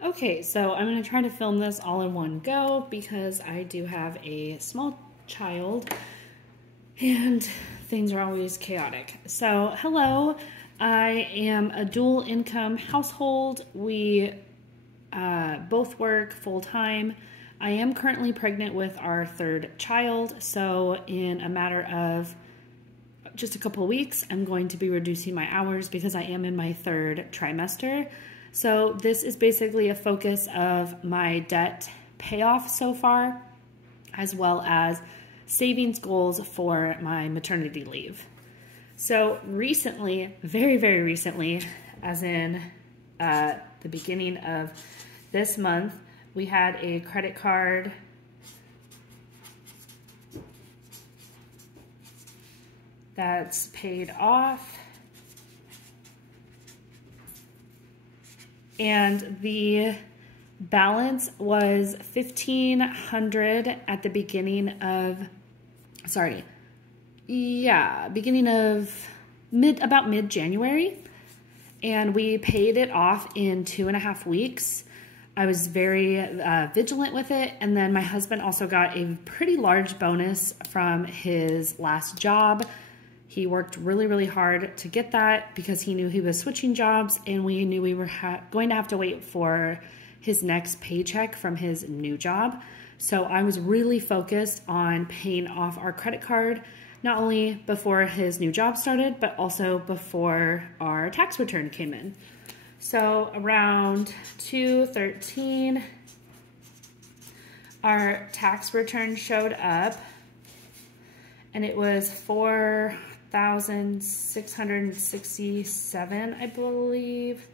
Okay, so I'm going to try to film this all in one go because I do have a small child and things are always chaotic. So, hello, I am a dual income household. We both work full-time. I am currently pregnant with our third child, so in a matter of just a couple of weeks, I'm going to be reducing my hours because I am in my third trimester. So this is basically a focus of my debt payoff so far, as well as savings goals for my maternity leave. So recently, very recently, as in the beginning of this month, we had a credit card that's paid off. And the balance was $1,500 at the beginning of, about mid-January. And we paid it off in 2.5 weeks. I was very vigilant with it. And then my husband also got a pretty large bonus from his last job. He worked really hard to get that because he knew he was switching jobs, and we knew we were going to have to wait for his next paycheck from his new job. So I was really focused on paying off our credit card, not only before his new job started, but also before our tax return came in. So around 2/13, our tax return showed up, and it was $4,667, I believe,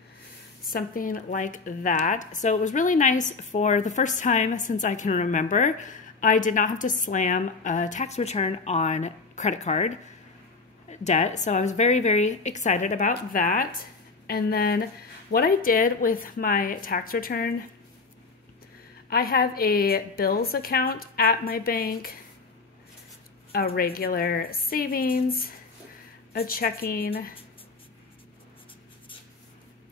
something like that. So it was really nice for the first time since I can remember. I did not have to slam a tax return on credit card debt, so I was very excited about that. And then what I did with my tax return, I have a bills account at my bank, a regular savings, a checking.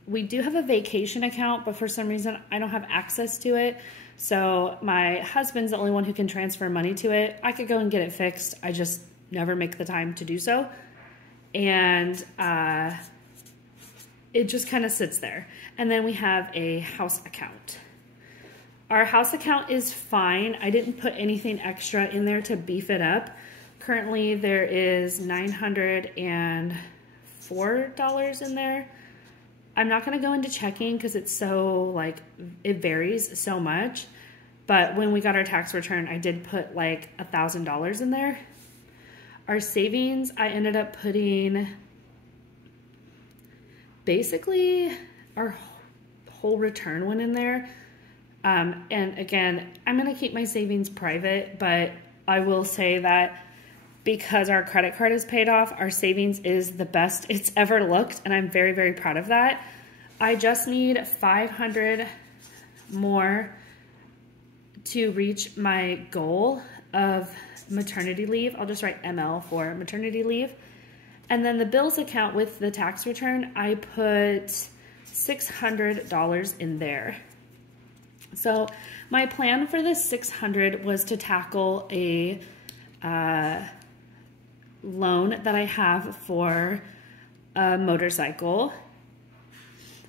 We do have a vacation account, but for some reason I don't have access to it. So my husband's the only one who can transfer money to it. I could go and get it fixed. I just never make the time to do so. And it just kind of sits there. And then we have a house account. Our house account is fine. I didn't put anything extra in there to beef it up. Currently, there is $904 in there. I'm not going to go into checking because it's so, it varies so much. But when we got our tax return, I did put $1,000 in there. Our savings, I ended up putting basically our whole return went in there. And again, I'm going to keep my savings private, but I will say that because our credit card is paid off, our savings is the best it's ever looked, and I'm very proud of that. I just need $500 more to reach my goal of maternity leave. I'll just write ML for maternity leave. And then the bills account with the tax return, I put $600 in there. So my plan for this $600 was to tackle a loan that I have for a motorcycle.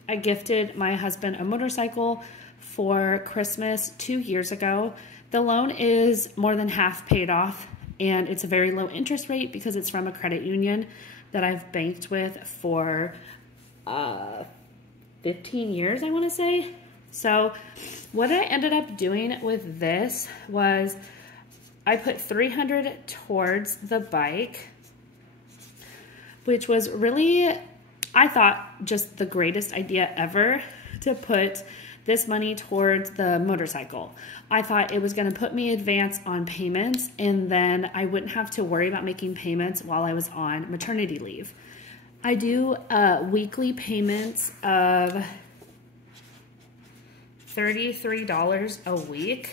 I gifted my husband a motorcycle for Christmas 2 years ago. The loan is more than half paid off, and it's a very low interest rate because it's from a credit union that I've banked with for 15 years, I want to say. So what I ended up doing with this was I put $300 towards the bike, which was really, I thought, just the greatest idea ever to put this money towards the motorcycle. I thought it was going to put me advance on payments, and then I wouldn't have to worry about making payments while I was on maternity leave. I do weekly payments of $33 a week.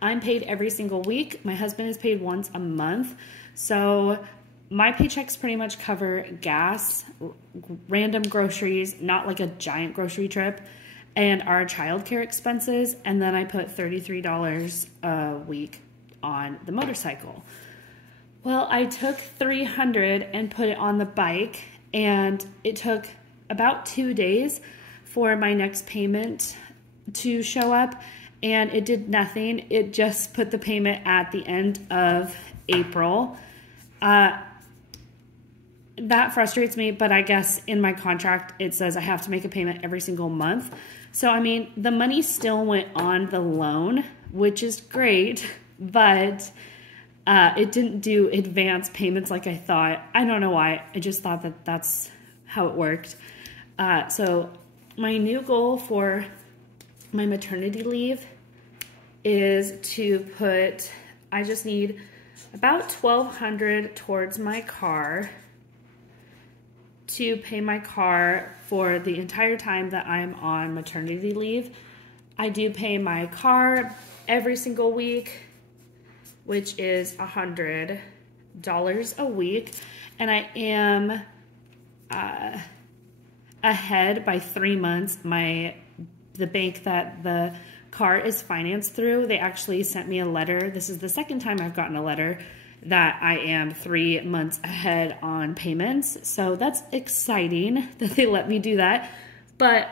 I'm paid every single week. My husband is paid once a month. So my paychecks pretty much cover gas, random groceries, not like a giant grocery trip, and our childcare expenses, and then I put $33 a week on the motorcycle. Well, I took $300 and put it on the bike, and it took about 2 days for my next payment to show up, and it did nothing. It just put the payment at the end of April. That frustrates me, but I guess in my contract it says I have to make a payment every single month. So, I mean, the money still went on the loan, which is great, but it didn't do advance payments like I thought. I don't know why. I just thought that that's how it worked. So my new goal for my maternity leave is to put, I just need about $1,200 towards my car to pay my car for the entire time that I'm on maternity leave. I do pay my car every single week, which is $100 a week, and I am ahead by 3 months. The bank that the car is financed through, they actually sent me a letter. This is the second time I've gotten a letter that I am 3 months ahead on payments. So that's exciting that they let me do that. But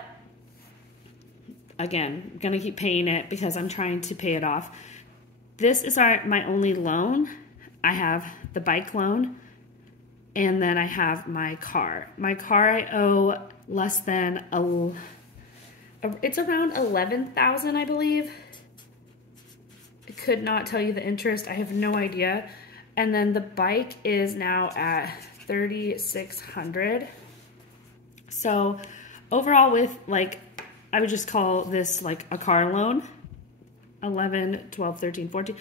again, I'm gonna keep paying it because I'm trying to pay it off. This is my only loan. I have the bike loan, and then I have my car. My car I owe less than it's around $11,000, I believe. I could not tell you the interest. I have no idea. And then the bike is now at $3,600. So overall, with like, I would just call this like a car loan. 11, 12, 13, 14.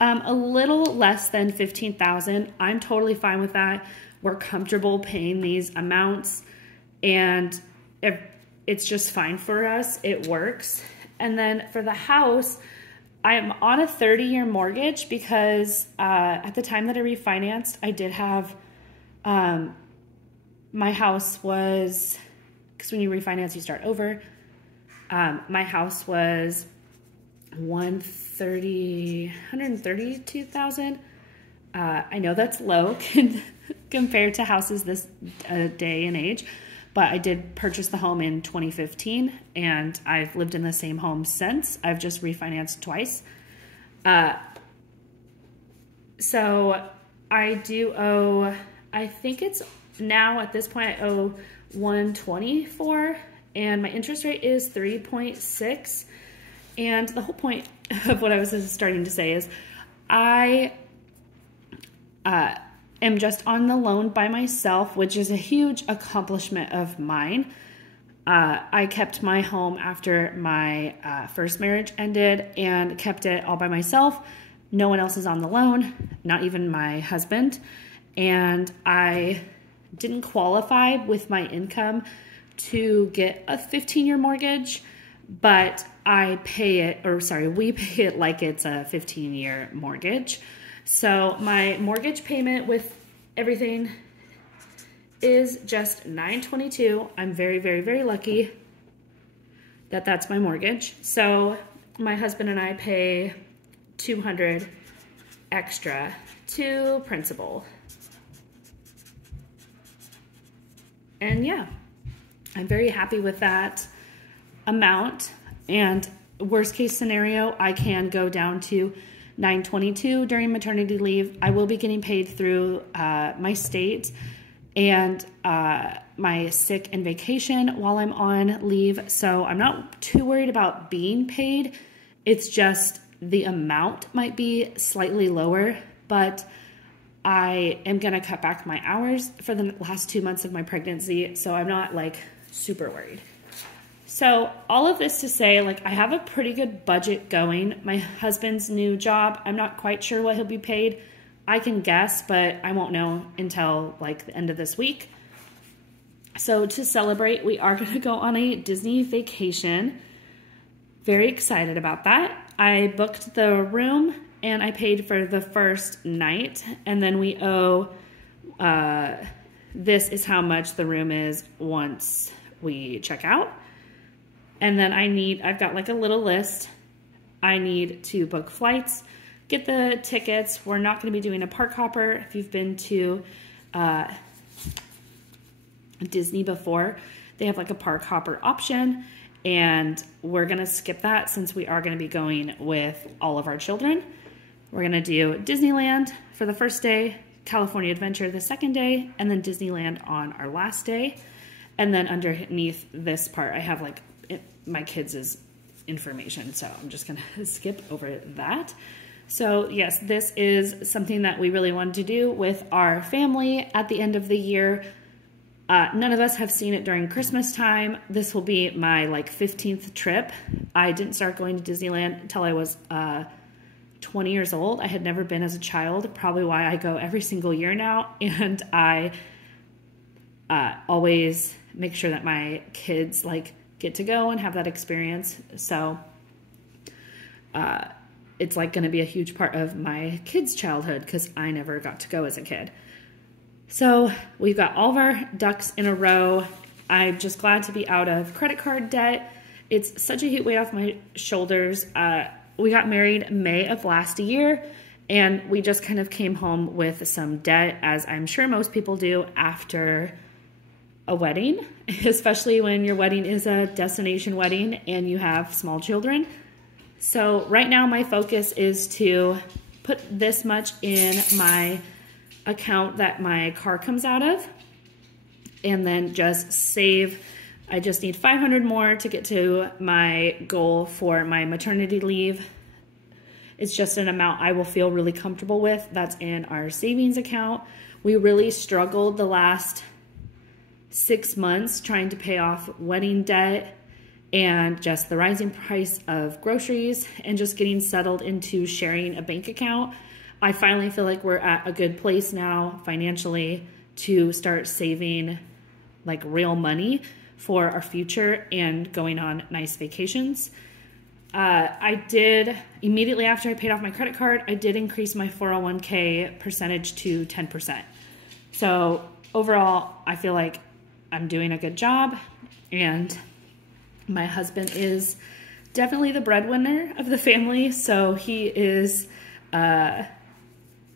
A little less than $15,000. I'm totally fine with that. We're comfortable paying these amounts, and it's just fine for us. It works. And then for the house, I'm on a 30-year mortgage because at the time that I refinanced, I did have, my house was, because when you refinance, you start over. My house was $132,000. I know that's low compared to houses this day and age, but I did purchase the home in 2015, and I've lived in the same home since. I've just refinanced twice. So I do owe, I think it's now at this point I owe $124, and my interest rate is 3.6. And the whole point of what I was starting to say is I am just on the loan by myself, which is a huge accomplishment of mine. I kept my home after my first marriage ended and kept it all by myself. No one else is on the loan, not even my husband. And I didn't qualify with my income to get a 15-year mortgage, but we pay it like it's a 15-year mortgage. So my mortgage payment with everything is just $922. I'm very, very, very lucky that that's my mortgage. So my husband and I pay $200 extra to principal. And yeah, I'm very happy with that amount. And worst case scenario, I can go down to $922 during maternity leave. I will be getting paid through my state and my sick and vacation while I'm on leave. So I'm not too worried about being paid. It's just the amount might be slightly lower, but I am gonna cut back my hours for the last 2 months of my pregnancy. So I'm not like super worried. So all of this to say, like, I have a pretty good budget going. My husband's new job, I'm not quite sure what he'll be paid. I can guess, but I won't know until like the end of this week. So to celebrate, we are gonna go on a Disney vacation. Very excited about that. I booked the room and I paid for the first night, and then we owe, this is how much the room is once we check out. And then I've got like a little list. I need to book flights, get the tickets. We're not going to be doing a park hopper. If you've been to Disney before, they have like a park hopper option, and we're going to skip that since we are going to be going with all of our children. We're going to do Disneyland for the first day, California Adventure the second day, and then Disneyland on our last day. And then underneath this part, I have like my kids' information, so I'm just going to skip over that. So yes, this is something that we really wanted to do with our family at the end of the year. None of us have seen it during Christmas time. This will be my like 15th trip. I didn't start going to Disneyland until I was 20 years old. I had never been as a child, probably why I go every single year now. And I always make sure that my kids like get to go and have that experience. So it's like going to be a huge part of my kids' childhood because I never got to go as a kid. So we've got all of our ducks in a row. I'm just glad to be out of credit card debt. It's such a huge weight off my shoulders. We got married May of last year, and we just kind of came home with some debt, as I'm sure most people do after a wedding, especially when your wedding is a destination wedding and you have small children. So right now my focus is to put this much in my account that my car comes out of, and then just save. I just need 500 more to get to my goal for my maternity leave. It's just an amount I will feel really comfortable with. That's in our savings account. We really struggled the last 6 months trying to pay off wedding debt and just the rising price of groceries and just getting settled into sharing a bank account. I finally feel like we're at a good place now financially to start saving like real money for our future and going on nice vacations. I did, immediately after I paid off my credit card, I did increase my 401k percentage to 10%. So overall, I feel like I'm doing a good job, and my husband is definitely the breadwinner of the family, so he is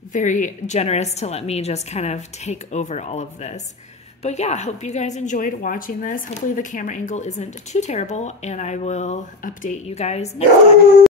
very generous to let me just kind of take over all of this. But yeah, hope you guys enjoyed watching this. Hopefully the camera angle isn't too terrible, and I will update you guys next time.